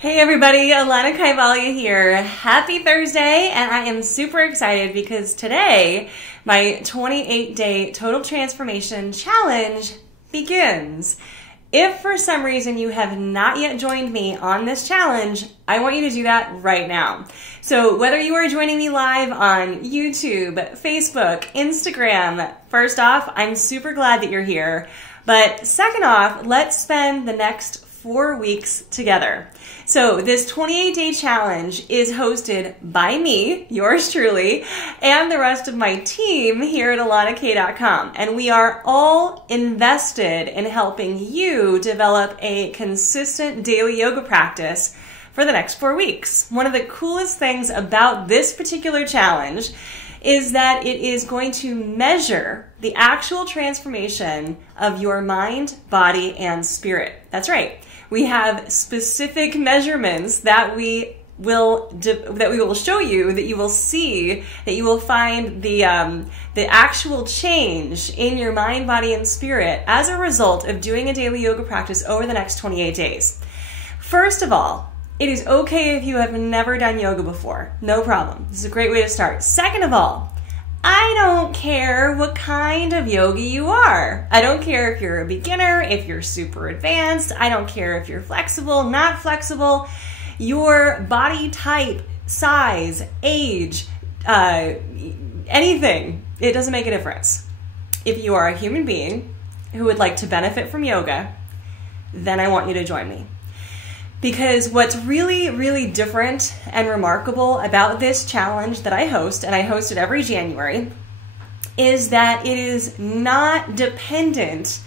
Hey everybody, Alana Kaivalia here. Happy Thursday, and I am super excited because today my 28-day Total Transformation Challenge begins. If for some reason you have not yet joined me on this challenge, I want you to do that right now. So whether you are joining me live on YouTube, Facebook, Instagram, first off, I'm super glad that you're here. But second off, let's spend the next 4 weeks together. So this 28-day challenge is hosted by me, yours truly, and the rest of my team here at AlanaK.com. And we are all invested in helping you develop a consistent daily yoga practice for the next 4 weeks. One of the coolest things about this particular challenge is that it is going to measure the actual transformation of your mind, body, and spirit. That's right. We have specific measurements that we will show you, that you will see, that you will find the actual change in your mind, body, and spirit as a result of doing a daily yoga practice over the next 28 days. First of all, it is okay if you have never done yoga before. No problem. This is a great way to start. Second of all, I don't care what kind of yogi you are. I don't care if you're a beginner, if you're super advanced. I don't care if you're flexible, not flexible. Your body type, size, age, anything, it doesn't make a difference. If you are a human being who would like to benefit from yoga, then I want you to join me. Because what's really, really different and remarkable about this challenge that I host, and I host it every January, is that it is not dependent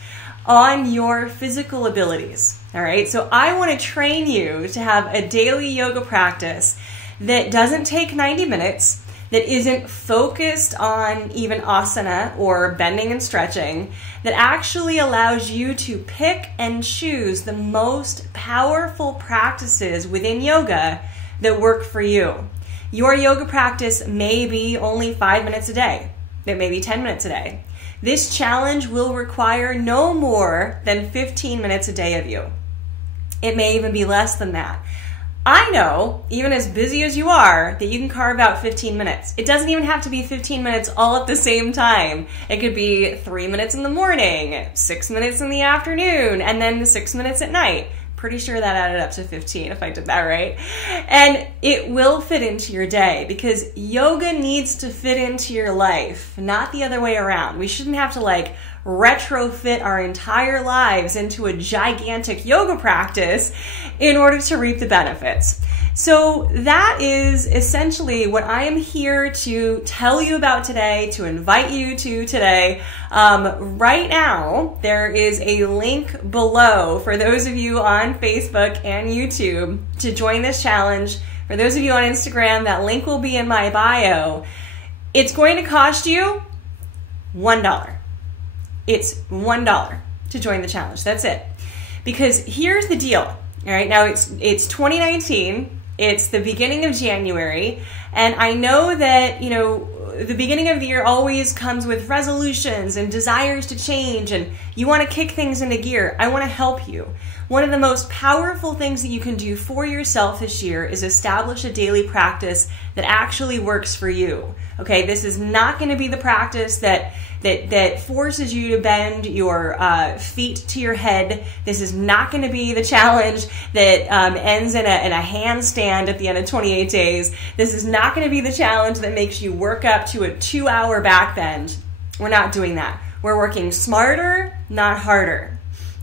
on your physical abilities. All right, so I want to train you to have a daily yoga practice that doesn't take 90 minutes, that isn't focused on even asana or bending and stretching, that actually allows you to pick and choose the most powerful practices within yoga that work for you. Your yoga practice may be only 5 minutes a day. It may be 10 minutes a day. This challenge will require no more than 15 minutes a day of you. It may even be less than that. I know, even as busy as you are, that you can carve out 15 minutes. It doesn't even have to be 15 minutes all at the same time. It could be 3 minutes in the morning, 6 minutes in the afternoon, and then 6 minutes at night. Pretty sure that added up to 15 if I did that right. And it will fit into your day because yoga needs to fit into your life, not the other way around. We shouldn't have to retrofit our entire lives into a gigantic yoga practice in order to reap the benefits. So that is essentially what I am here to tell you about today, to invite you to today. Right now, there is a link below for those of you on Facebook and YouTube to join this challenge. For those of you on Instagram, that link will be in my bio. It's going to cost you $1. It's $1 to join the challenge. That's it. Because here's the deal. All right, now it's 2019. It's the beginning of January, and I know that, the beginning of the year always comes with resolutions and desires to change, and you want to kick things into gear. I want to help you. One of the most powerful things that you can do for yourself this year is establish a daily practice that actually works for you. Okay, this is not going to be the practice that forces you to bend your feet to your head. This is not going to be the challenge that ends in a handstand at the end of 28 days. This is not going to be the challenge that makes you work up to a 2-hour back bend. We're not doing that. We're working smarter, not harder.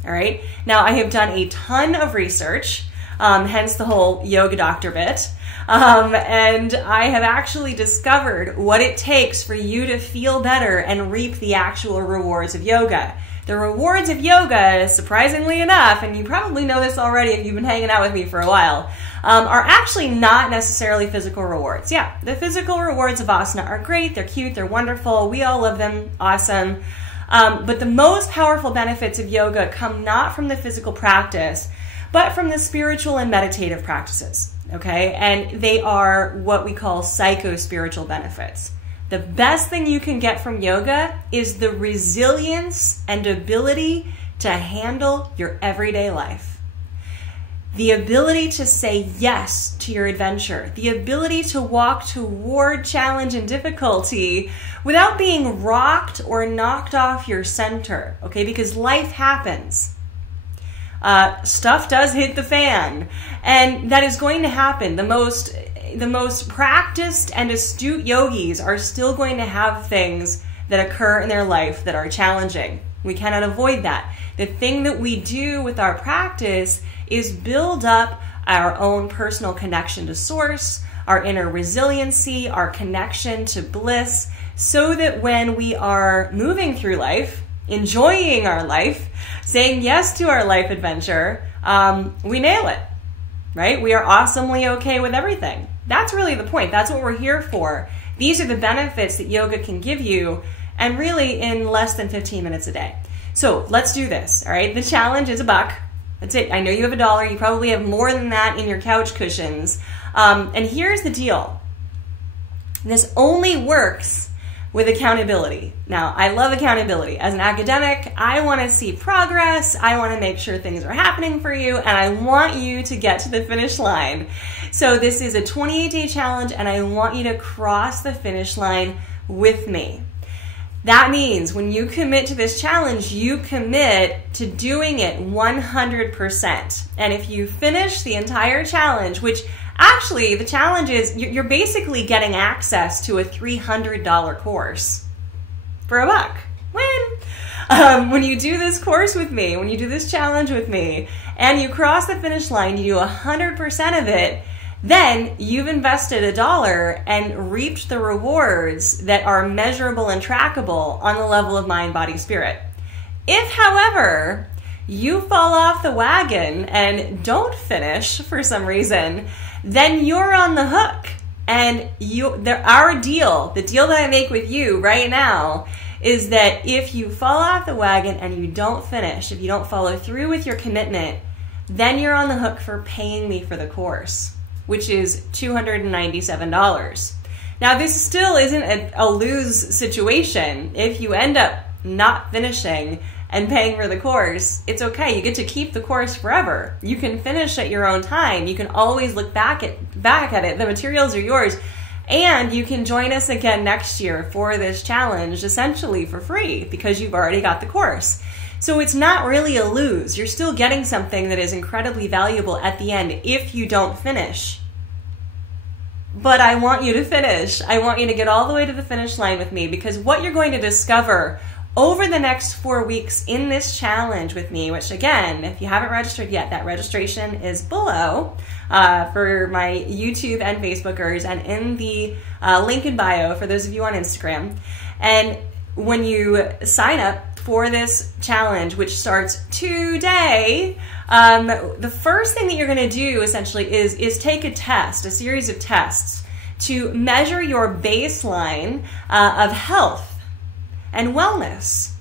All right. Now, I have done a ton of research, hence the whole yoga doctor bit. And I have actually discovered what it takes for you to feel better and reap the actual rewards of yoga. The rewards of yoga, surprisingly enough, and you probably know this already if you've been hanging out with me for a while, are actually not necessarily physical rewards. Yeah, the physical rewards of asana are great, they're cute, they're wonderful, we all love them, awesome. But the most powerful benefits of yoga come not from the physical practice, but from the spiritual and meditative practices, okay? And they are what we call psycho-spiritual benefits. The best thing you can get from yoga is the resilience and ability to handle your everyday life. the ability to say yes to your adventure, the ability to walk toward challenge and difficulty without being rocked or knocked off your center, okay? Because life happens. Stuff does hit the fan, and that is going to happen. The most practiced and astute yogis are still going to have things that occur in their life that are challenging. We cannot avoid that. The thing that we do with our practice is build up our own personal connection to source, our inner resiliency, our connection to bliss, so that when we are moving through life, enjoying our life, saying yes to our life adventure, we nail it, right? We are awesomely okay with everything. That's really the point. That's what we're here for. These are the benefits that yoga can give you, and really in less than 15 minutes a day. So let's do this, all right? The challenge is $1. That's it. I know you have $1. You probably have more than that in your couch cushions. And here's the deal. This only works with accountability. Now, I love accountability. As an academic, I want to see progress. I want to make sure things are happening for you, and I want you to get to the finish line. So this is a 28-day challenge, and I want you to cross the finish line with me. That means when you commit to this challenge, you commit to doing it 100%. And if you finish the entire challenge, which actually the challenge is you're basically getting access to a $300 course for $1. Win! When you do this course with me, when you do this challenge with me, and you cross the finish line, you do 100% of it, then you've invested $1 and reaped the rewards that are measurable and trackable on the level of mind, body, spirit. If, however, you fall off the wagon and don't finish for some reason, then you're on the hook. And our deal, the deal that I make with you right now, is that if you fall off the wagon and you don't finish, if you don't follow through with your commitment, then you're on the hook for paying me for the course, which is $297. Now, this still isn't a lose situation. If you end up not finishing and paying for the course, it's okay. You get to keep the course forever. You can finish at your own time. You can always look back at it. The materials are yours. And you can join us again next year for this challenge, essentially for free, because you've already got the course. So it's not really a lose. You're still getting something that is incredibly valuable at the end if you don't finish. But I want you to finish. I want you to get all the way to the finish line with me, because what you're going to discover over the next 4 weeks in this challenge with me, which again, if you haven't registered yet, that registration is below for my YouTube and Facebookers, and in the link in bio for those of you on Instagram. And when you sign up for this challenge, which starts today, the first thing that you're going to do essentially is take a test, a series of tests to measure your baseline of health and wellness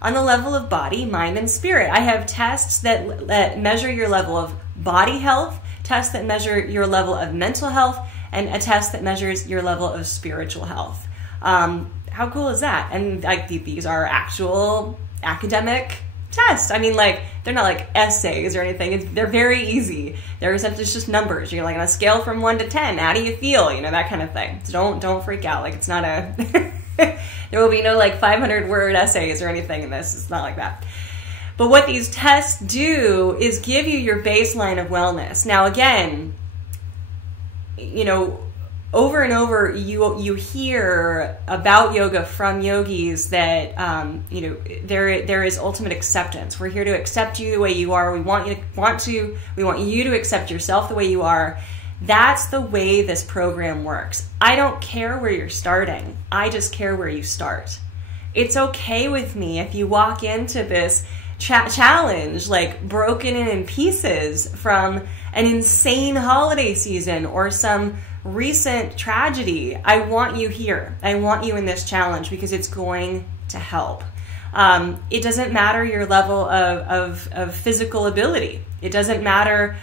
on the level of body, mind, and spirit. I have tests that measure your level of body health, tests that measure your level of mental health, and a test that measures your level of spiritual health. How cool is that? And like, these are actual academic tests. I mean, like, they're not like essays or anything. They're very easy. They're essentially just numbers. You're like on a scale from 1 to 10. How do you feel? You know, that kind of thing. So don't freak out. Like, it's not a there will be no like 500-word essays or anything in this. It's not like that. But what these tests do is give you your baseline of wellness. Now, again, you know, over and over, you hear about yoga from yogis that you know, there is ultimate acceptance. We're here to accept you the way you are. We want you to accept yourself the way you are. That's the way this program works. I don't care where you're starting. I just care where you start. It's okay with me if you walk into this challenge like broken in pieces from an insane holiday season or some recent tragedy. I want you here. I want you in this challenge because it's going to help. It doesn't matter your level of physical ability. It doesn't matter,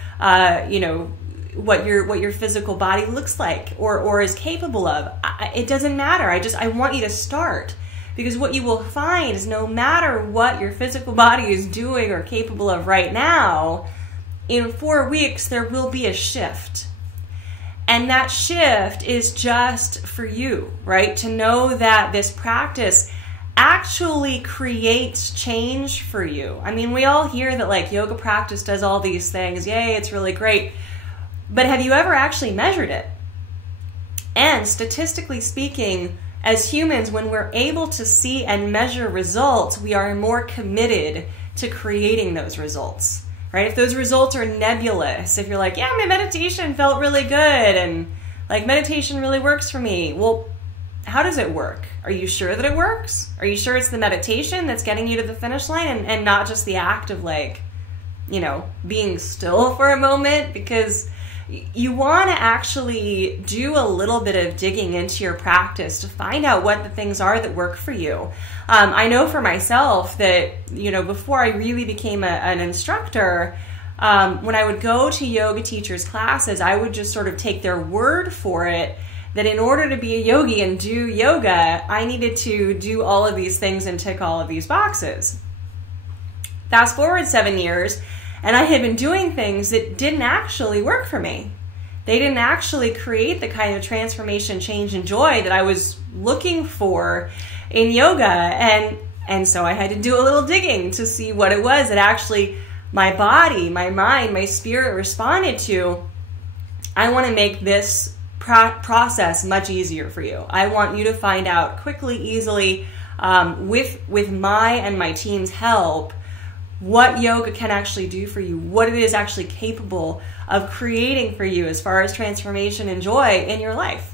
you know, what your physical body looks like or is capable of. It doesn't matter. I want you to start, because what you will find is no matter what your physical body is doing or capable of right now, in 4 weeks, there will be a shift. And that shift is just for you, right? To know that this practice actually creates change for you. I mean, we all hear that like yoga practice does all these things. Yay, it's really great. But have you ever actually measured it? And statistically speaking, as humans, when we're able to see and measure results, we are more committed to creating those results, right? If those results are nebulous, if you're like, yeah, my meditation felt really good and like meditation really works for me. Well, how does it work? Are you sure that it works? Are you sure it's the meditation that's getting you to the finish line and not just the act of like, you know, being still for a moment? Because you want to actually do a little bit of digging into your practice to find out what the things are that work for you. I know for myself that, you know, before I really became an instructor, when I would go to yoga teachers' classes, I would just sort of take their word for it that in order to be a yogi and do yoga, I needed to do all of these things and tick all of these boxes. Fast forward 7 years, and I had been doing things that didn't actually work for me. They didn't actually create the kind of transformation, change, and joy that I was looking for in yoga. And so I had to do a little digging to see what it was that actually my body, my mind, my spirit responded to. I want to make this process much easier for you. I want you to find out quickly, easily, with my and my team's help, what yoga can actually do for you, what it is actually capable of creating for you as far as transformation and joy in your life.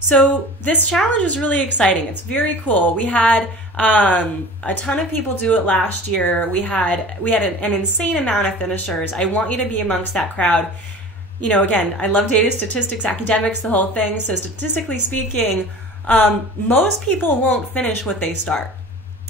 So this challenge is really exciting. It's very cool. We had a ton of people do it last year. We had an insane amount of finishers. I want you to be amongst that crowd. You know, again, I love data, statistics, academics, the whole thing. So statistically speaking, most people won't finish what they start,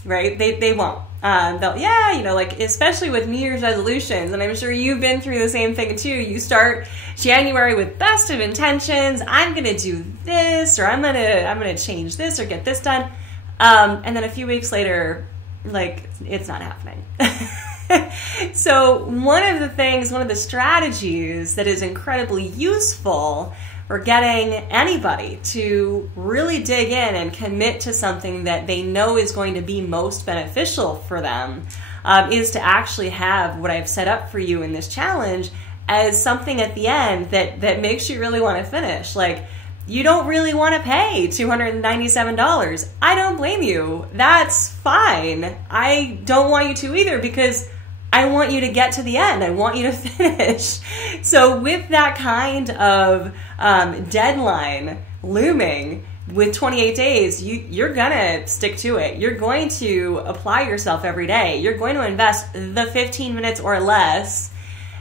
right? They won't. You know, like especially with New Year's resolutions, and I'm sure you've been through the same thing too. You start January with best of intentions. I'm gonna do this, or I'm gonna change this, or get this done, and then a few weeks later, like it's not happening. So one of the strategies that is incredibly useful for getting anybody to really dig in and commit to something that they know is going to be most beneficial for them is to actually have what I've set up for you in this challenge as something at the end that makes you really want to finish. Like, you don't really want to pay $297. I don't blame you. That's fine. I don't want you to either, because I want you to get to the end. I want you to finish. So with that kind of deadline looming with 28 days, you're going to stick to it. You're going to apply yourself every day. You're going to invest the 15 minutes or less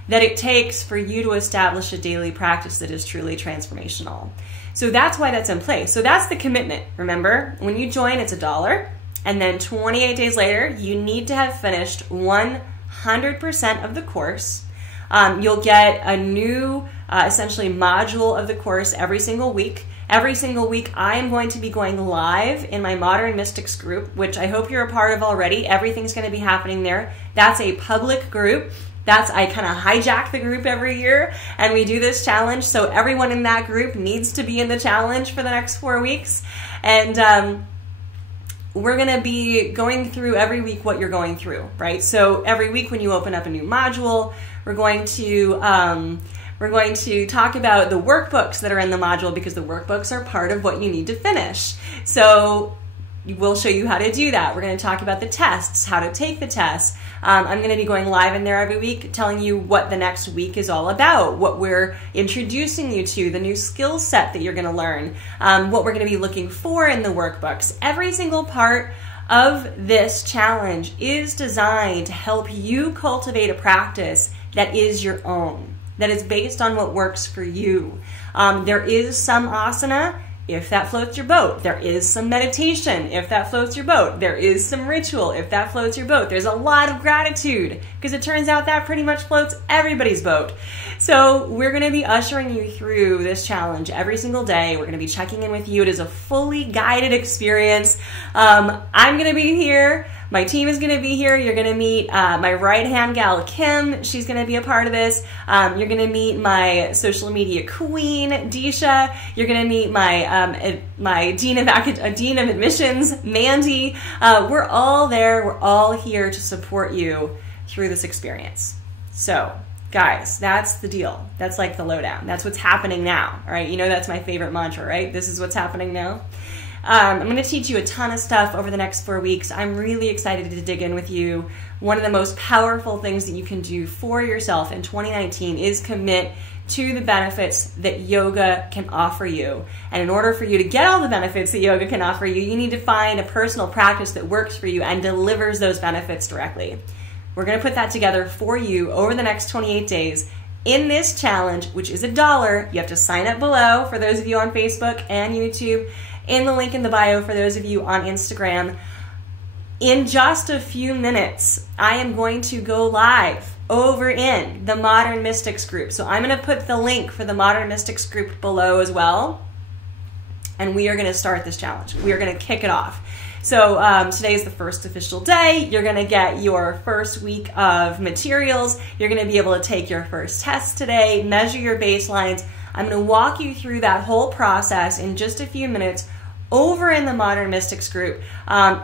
that it takes for you to establish a daily practice that is truly transformational. So that's why that's in place. So that's the commitment. Remember, when you join, it's $1. And then 28 days later, you need to have finished 100% of the course. You'll get a new, essentially, module of the course every single week. Every single week, I am going to be going live in my Modern Mystics group, which I hope you're a part of already. Everything's going to be happening there. That's a public group. I kind of hijack the group every year, and we do this challenge. So everyone in that group needs to be in the challenge for the next 4 weeks. And we're going to be going through every week what you're going through, right? So every week when you open up a new module, we're going to talk about the workbooks that are in the module, because the workbooks are part of what you need to finish. So we'll show you how to do that. We're going to talk about the tests, how to take the tests. I'm going to be going live in there every week, telling you what the next week is all about, what we're introducing you to, the new skill set that you're going to learn, what we're going to be looking for in the workbooks. Every single part of this challenge is designed to help you cultivate a practice that is your own, that is based on what works for you. There is some asana, if that floats your boat. There is some meditation, if that floats your boat. There is some ritual, if that floats your boat. There's a lot of gratitude, because it turns out that pretty much floats everybody's boat. So we're going to be ushering you through this challenge every single day. We're going to be checking in with you. It is a fully guided experience. I'm going to be here My team is going to be here. You're going to meet my right-hand gal, Kim. She's going to be a part of this. You're going to meet my social media queen, Disha. You're going to meet my dean of admissions, Mandy. We're all there. We're all here to support you through this experience. So, guys, that's the deal. That's like the lowdown. That's what's happening now. All right, you know that's my favorite mantra, right? This is what's happening now. I'm going to teach you a ton of stuff over the next 4 weeks. I'm really excited to dig in with you. One of the most powerful things that you can do for yourself in 2019 is commit to the benefits that yoga can offer you. And in order for you to get all the benefits that yoga can offer you, you need to find a personal practice that works for you and delivers those benefits directly. We're going to put that together for you over the next 28 days in this challenge, which is $1. You have to sign up below for those of you on Facebook and YouTube, in the link in the bio for those of you on Instagram. In just a few minutes, I am going to go live over in the Modern Mystics group. So I'm going to put the link for the Modern Mystics group below as well. And we are going to start this challenge. We are going to kick it off. So today is the first official day. You're going to get your first week of materials. You're going to be able to take your first test today, measure your baselines. I'm going to walk you through that whole process in just a few minutes over in the Modern Mystics group.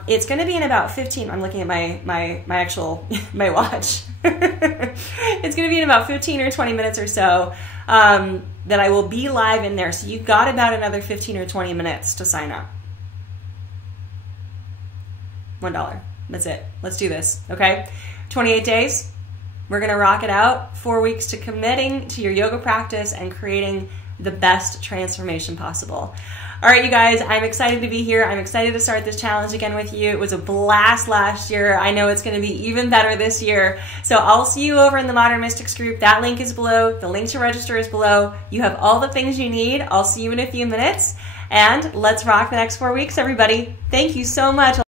It's going to be in about 15, I'm looking at my actual, my watch. It's going to be in about 15 or 20 minutes or so that I will be live in there. So you've got about another 15 or 20 minutes to sign up. $1. That's it. Let's do this, okay? 28 days. We're going to rock it out. 4 weeks to committing to your yoga practice and creating the best transformation possible. All right, you guys, I'm excited to be here. I'm excited to start this challenge again with you. It was a blast last year. I know it's going to be even better this year. So I'll see you over in the Modern Mystics group. That link is below. The link to register is below. You have all the things you need. I'll see you in a few minutes. And let's rock the next 4 weeks, everybody. Thank you so much.